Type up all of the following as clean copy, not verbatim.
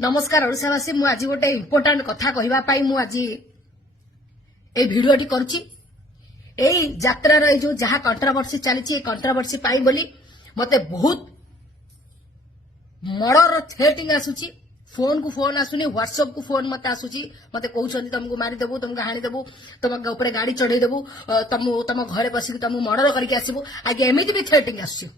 नमस्कार ओडिशावासी मु आज गोटे इम्पोर्टाट कथा कहवाई मु आज ए भिडियोटी करुच्ची एई यात्रार जो जहाँ कंट्रोवर्सी चली कंट्रोवर्सी बोली मते बहुत मर्डर थ्रेटिंग आसूची फोन को फोन आसुनी व्हाट्सएप को फोन मत आसूची मते कहउछन्ती तुमको मारिदेबू तुमको हाणीदेबू तुम ऊपर गाड़ी चढ़ेदेबू तुम घरे बसिक तुम मर्डर करके आसबू आगे एमती भी थ्रेटिंग आसुची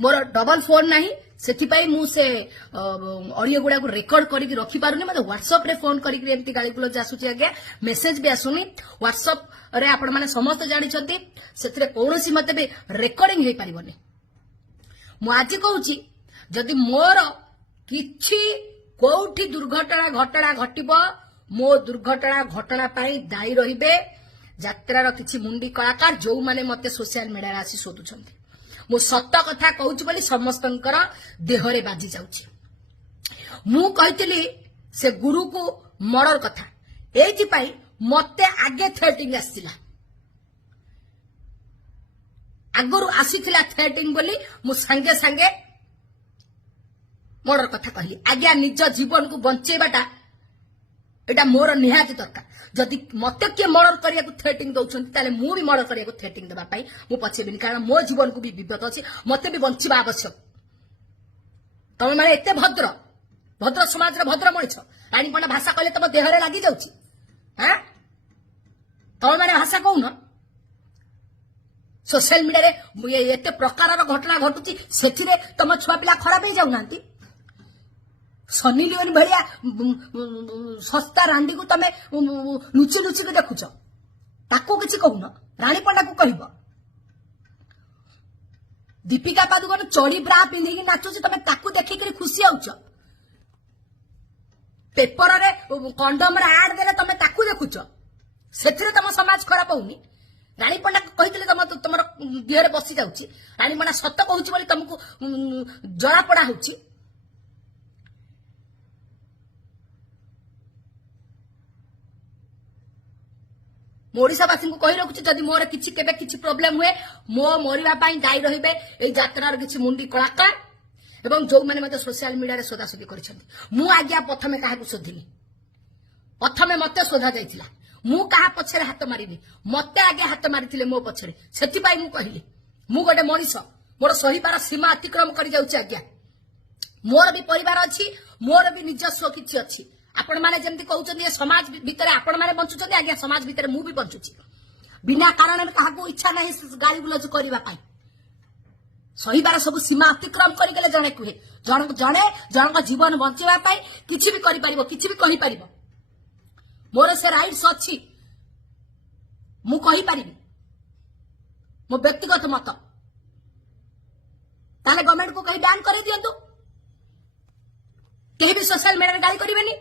मोर डबल फोन नाही सेथिपाई मु से ऑडियो गुडा को रेकॉर्ड करके रखी पारुनी मते व्हाट्सएप रे फोन करके एमती गाली गुलो आसुची आगे मेसेज भी आसुनी व्हाट्सएप रे आपण माने समस्त जानि छथि सेथिरे कोनोसी मते भी रेकॉर्डिंग हे परिबनी मु आज कहूची जदि मोर किछि कोठी दुर्घटना घटिबो मो दुर्घटना घटना पाई दायी रहिबे यात्रार किछि मुंडी कलाकार जो माने मते सोशल मीडिया आसी सोदुछन्ती मु सत्य कथा कहूची बोली समस्तंकर देहरे बाजी जाउची मु कहितली से गुरु को मर्डर कथा एथि पाई मते आगे थ्रेटिंग आसीला आगरु आसीथिला थ्रेटिंग बोली मु संगे संगे मर्डर कथा कहली आज्ञा निज जीवन को बंचेबाटा एटा मोर निहाती दरकार जदि मते के मर्डर करिया को थ्रेटिंग दउछन ताले मु भी मर्डर करिया को थ्रेटिंग देबा पाई मु पछेबिनी कारण मो जीवन को भी विपद अछि मते भी बंचिबा आवश्यक तमे माने एते भद्र समाज रे भद्र मଣିଷ रानीपना भाषा कहले तम देहरे लागि जाउची हां तमे माने भाषा कहउन सोशल मीडिया रे एते प्रकारर घटना घटुची सेथिरे तम छुआ पिला खराब हे जाउनांती सनी लियोन भलिया सस्ता रांडी को तमे लुचि लुचि के देखुछ ताको किछि कहउन रानी पंडा को कहबो दीपिका पादुकोन चोड़ी ब्रा पिंधी कि नाचुछ तमे ताको देखि के खुशी आउछ पेपर रे कंडोम रे ऐड देले तमे ताको देखुछ सेथिरे तम समाज खराब होउनी रानी पंडा कहितले तमर देहरे बसी जाउची रानी पंडा सत्य कहूची बोली तुमको जरा पड़ा होउची ओडिशावासी को कही रखुची जदि मोर किछि केबे किछि प्रॉब्लम हुए मो मरिबा पाई दायी रहिबे ए यात्रार किछि मुंडी कलाकार एवं जो माने मते सोशल मीडिया रे सोदासोदी करिसंती मु आज्ञा प्रथमे काहा को सोधिली प्रथमे मते सोधा जाइतिला मु काहा पछरे हाथ मारिबी मते आगे हाथ मारिथिले मो पछरे सेति पाई मु कहिली मु गोटे मनीष मोर सहीबार सीमा अतिक्रम करि जाउची आज्ञा मोर भी परिवार अछि मोर भी निजस्व किछि अछि आपण माने जेमति कहउचंदी समाज भीतर आपण माने बंचुचंदी आज्ञा समाज भीतर मु भी बंचुची बिना कारण में काहा को इच्छा नहीं गाली गुलज करबा पाई सहीबार सब सीमा अतिक्रम करि गेले जणे कुहे जण जीवन बंचेबा पाई किछि भी करि परिबो किछि भी कहि परिबो मोर से राइट्स अछि मु कहि परिबी मो व्यक्तिगत मत ताले गवर्नमेंट को कहि बैन कर दियंतु केही भी सोशल मीडिया रे गाली करिवेनी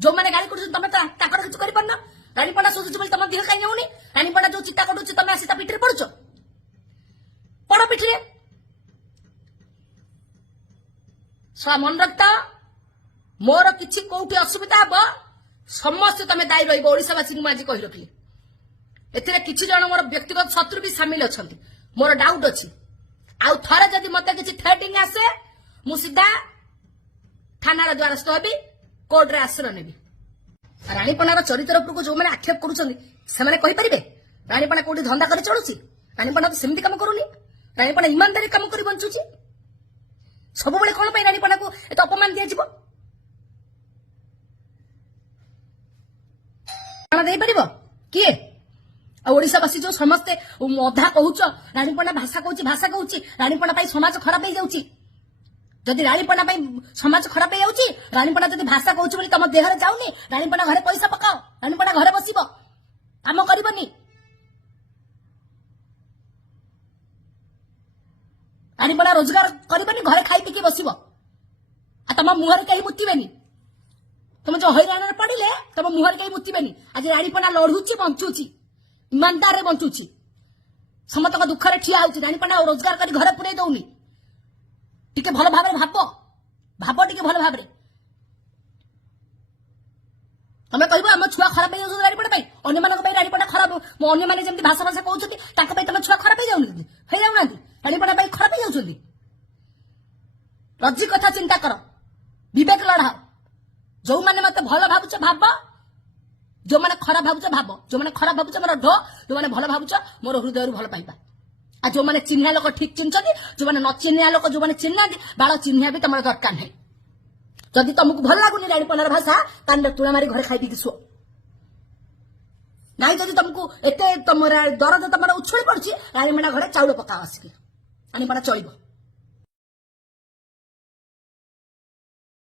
जो माने गाली करछन तमे ताकर किछ करि परना रानीपना सोचुछ बोली तम देह काई नेउनी रानीपना जो चित्ता कटुछ तमे आसी ता पिठरे पड़छ पड़ पिठरे सो मन रखता मोर किछि कोठी असुविधा हबो समस्त तमे दायी रहिबो ओडिशावासी मु आज कहि रखली एथिरे किछि जण मोर व्यक्तिगत शत्रु भी शामिल अछंती मोर डाउट अछि आउ थरे जदि मते किछि थ्रेटिंग आसे मु सीधा थाना रे द्वारस्थ हेबी कोर्ट रे आश्रय नेबी रानीपनार चरित्र उपरको जो माने आक्षेप करूछन्ती से माने कहि परिबे रानीपना कोठी धंदा करि चलुछि रानीपना तो सेमति काम करूनी रानीपना ईमानदारी काम करि बंचुछि सब बेले कोन पई रानीपना को एत अपमान दिया जिवो खाना देई परिबो किए ओडिशावासी जो समस्ते अधा कहूच रानीपना भाषा कहूची रानीपना पाई समाज खराब हो जाउची जदि रानीपना पाई समाज खराब हो जाउची रानीपना जदि भाषा कहूची बोली तम देहरे जाउनी रानीपना घरे पैसा पकाओ रानीपना घरे बसिबो काम करबनी रानीपना रोजगार करबनी घरे खाई पीके बसिबो आ तम मुहरे कहीं मुतिबेनी तुम जो हैरान रे पड़िले तम मुहरे कहीं मुतिबेनी आज रानीपना लढुची बंचुची ईमानदार रे बंचुची समस्त को दुख रे ठिया होउची रानीपना रोजगार करी घरे पुरे दउनी टिके भल भाबरे भाबो टिके भल भाबरे तमे कहबो हम छुआ खराब हो जाउ रानीपना पई अन्य मानक पई रानीपना खराब अन्य माने जेमति भाषा कहउछथि ताका पई तमे छुआ खराब हो जाउनांती रानीपना पई खराब हो जाउछथि लज्जी कथा चिंता कर विवेक लड़ाओ जो मैंने मत भल भावुच भाव जो मैंने खराब भावुच भाव जो मैंने खराब भावुच मोर ढो जो मैंने भल भावुच मोर हृदय भल पाइबा आ जो मैंने चिन्हिया लोक ठीक चिन्हती जो मैंने न चिन्हिया लोक जो मैंने चिन्ह बाल चिन्हिया भी तुम दरकार नहीं जदि तुमको भल लगुनि राणीपनार भाषा तांडे तुला मारी घर खाई दी शुआ नाई जदि तुमको एते तुम दरद तुम उछली पड़ी राणीपना घरे चाउल पकाओ आसिक आनी चलो